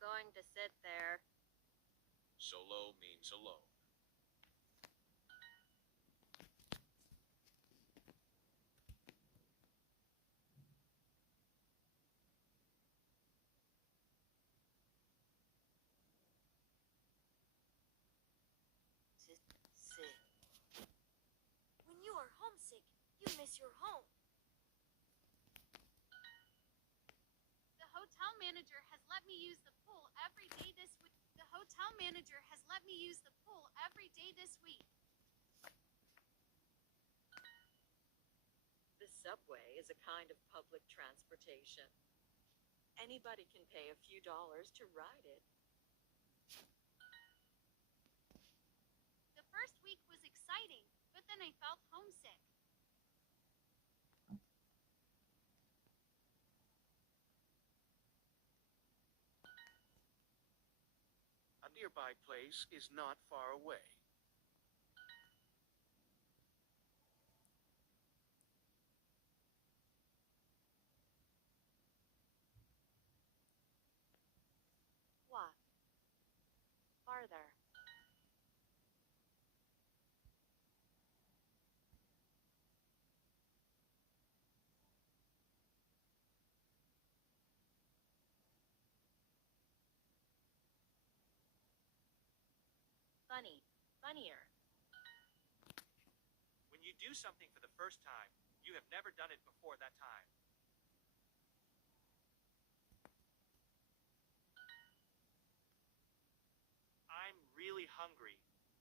going to sit there. Solo means alone. Sit. When you are homesick, you miss your home. The hotel manager has let me use the pool every day this week. The hotel manager has let me use the pool every day this week. The subway is a kind of public transportation. Anybody can pay a few dollars to ride it. The first week was exciting, but then I felt homesick. A nearby place is not far away. Walk. Farther. Funny. Funnier. When you do something for the first time, you have never done it before that time. I'm really hungry.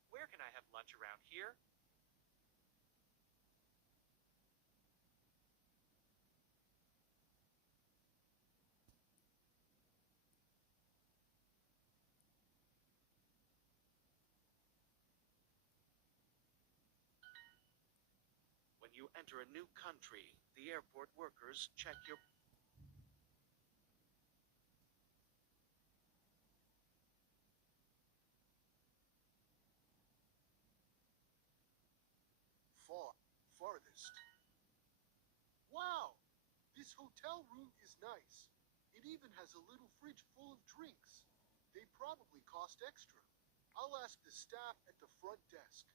Where can I have lunch around here? When you enter a new country, the airport workers check your farthest. Wow! This hotel room is nice. It even has a little fridge full of drinks. They probably cost extra. I'll ask the staff at the front desk.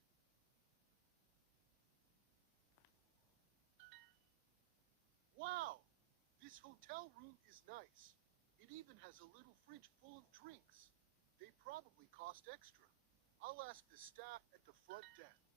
Wow! This hotel room is nice. It even has a little fridge full of drinks. They probably cost extra. I'll ask the staff at the front desk.